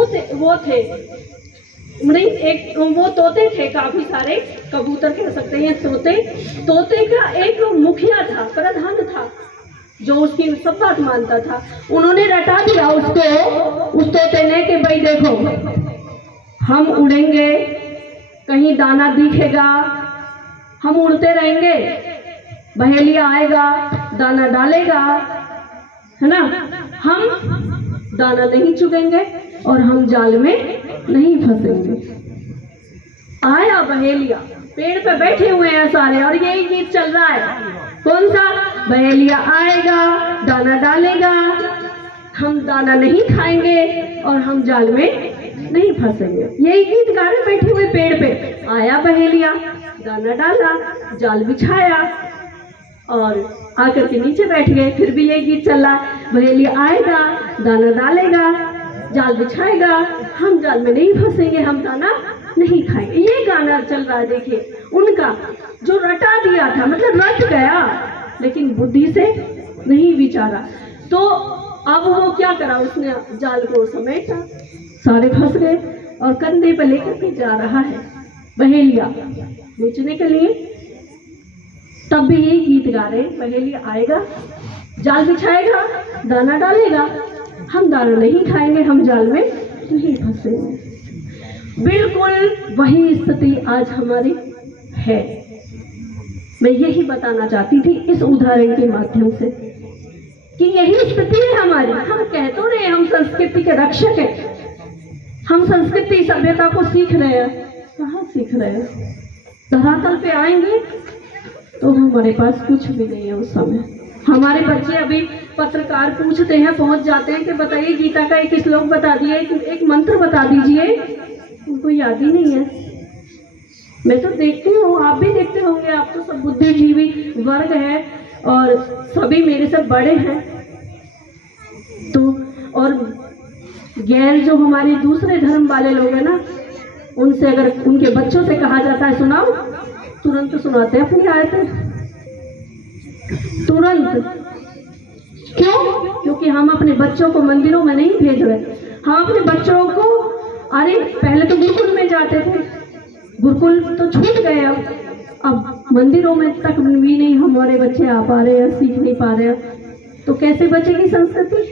वो थे नहीं, एक वो तोते थे, काफी सारे कबूतर कह सकते हैं, तोते का एक मुखिया था, प्रधान था, जो उसकी सब बात मानता था। उन्होंने रटा दिया उसको, उस तोते ने कि भाई देखो, हम उड़ेंगे, कहीं दाना दिखेगा, हम उड़ते रहेंगे, बहेलिया आएगा, दाना डालेगा, है ना, हम दाना नहीं चुगेंगे और हम जाल में नहीं फंसेंगे। आया बहेलिया, पेड़ पे बैठे हुए हैं सारे और यही गीत चल रहा है। कौन सा? बहेलिया आएगा, दाना डालेगा, हम दाना नहीं खाएंगे और हम जाल में नहीं फंसेंगे। यही गीत गा रहे बैठे हुए पेड़ पे। आया बहेलिया, दाना डाला, जाल बिछाया और आकर के नीचे बैठ गए। फिर भी यही गीत चल रहा है, बहेलिया आएगा, दाना डालेगा, जाल बिछाएगा, हम जाल में नहीं फंसेंगे, हम दाना नहीं खाएंगे। ये गाना चल रहा है। देखिए उनका जो रटा दिया था, मतलब रट गया लेकिन बुद्धि से नहीं विचारा। तो अब वो क्या करा, उसने जाल को समेटा, सारे फंस गए और कंधे पर लेकर के जा रहा है बहेलिया बेचने के लिए। तब भी यही गीत गा रहे, बहेलिया आएगा, जाल बिछाएगा, दाना डालेगा, हम दाना नहीं खाएंगे, हम जाल में नहीं फंसेंगे। बिल्कुल वही स्थिति आज हमारी है। मैं यही बताना चाहती थी इस उदाहरण के माध्यम से कि यही स्थिति है हमारी। हम कह तो रहे हम संस्कृति के रक्षक हैं, हम संस्कृति सभ्यता को सीख रहे हैं, कहाँ सीख रहे हैं? धरातल पे आएंगे तो हमारे पास कुछ भी नहीं है। उस समय हमारे बच्चे अभी पत्रकार पूछते हैं, पहुंच जाते हैं कि बताइए गीता का एक श्लोक बता दिए, एक मंत्र बता दीजिए, उनको याद ही नहीं है। मैं तो देखती हूँ, आप भी देखते होंगे, आप तो सब बुद्धिजीवी वर्ग है और सभी मेरे से बड़े हैं। तो और गैर जो हमारे दूसरे धर्म वाले लोग हैं ना, उनसे अगर उनके बच्चों से कहा जाता है सुनाओ, तुरंत सुनाते हैं अपनी आयतें, तुरंत। क्यों? क्योंकि हम अपने बच्चों को मंदिरों में नहीं भेज रहे। हम अपने बच्चों को, अरे पहले तो गुरुकुल में जाते थे, गुरुकुल तो छूट गए, अब मंदिरों में तक भी नहीं हमारे बच्चे आ पा रहे हैं, सीख नहीं पा रहे हैं। तो कैसे बचेगी संस्कृति?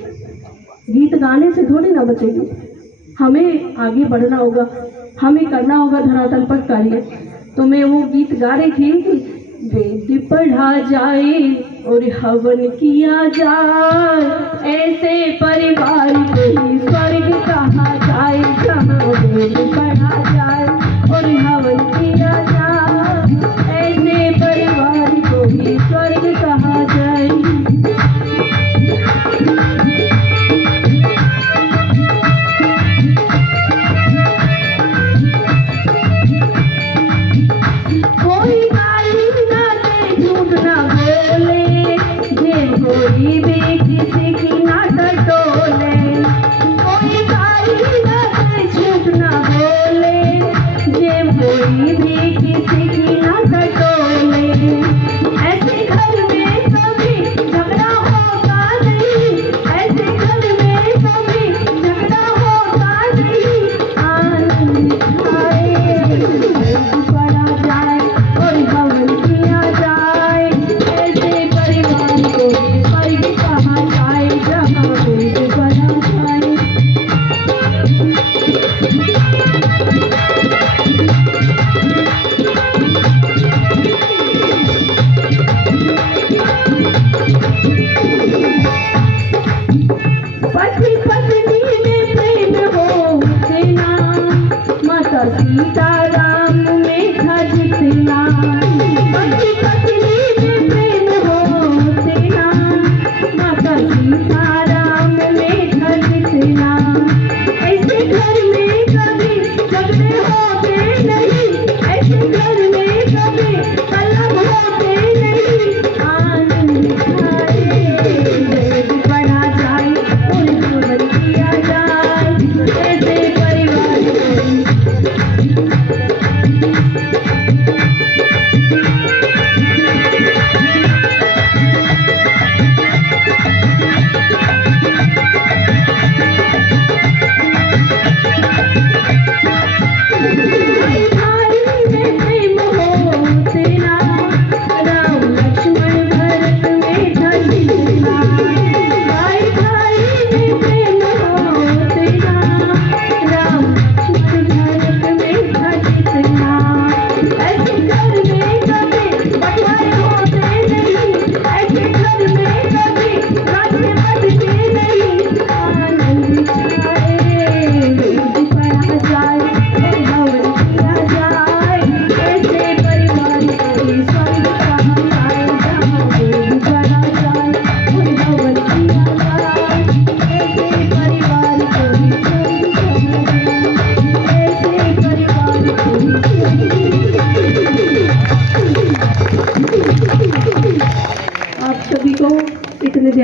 गीत गाने से थोड़ी ना बचेगी। हमें आगे बढ़ना होगा, हमें करना होगा धरातल पर कार्य। तो मैं वो गीत गा रही थी कि वेद पढ़ा जाए और हवन किया जाए, ऐसे परिवार को ही स्वर्ग कहा जाए, जहाँ वेद पढ़ा जाए और हवन किया जाए, ऐसे परिवार को ही स्वर्ग कहा जाए।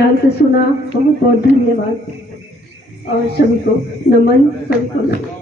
ध्यान से सुना। बहुत बहुत धन्यवाद और सभी को नमन, सभी को नमन।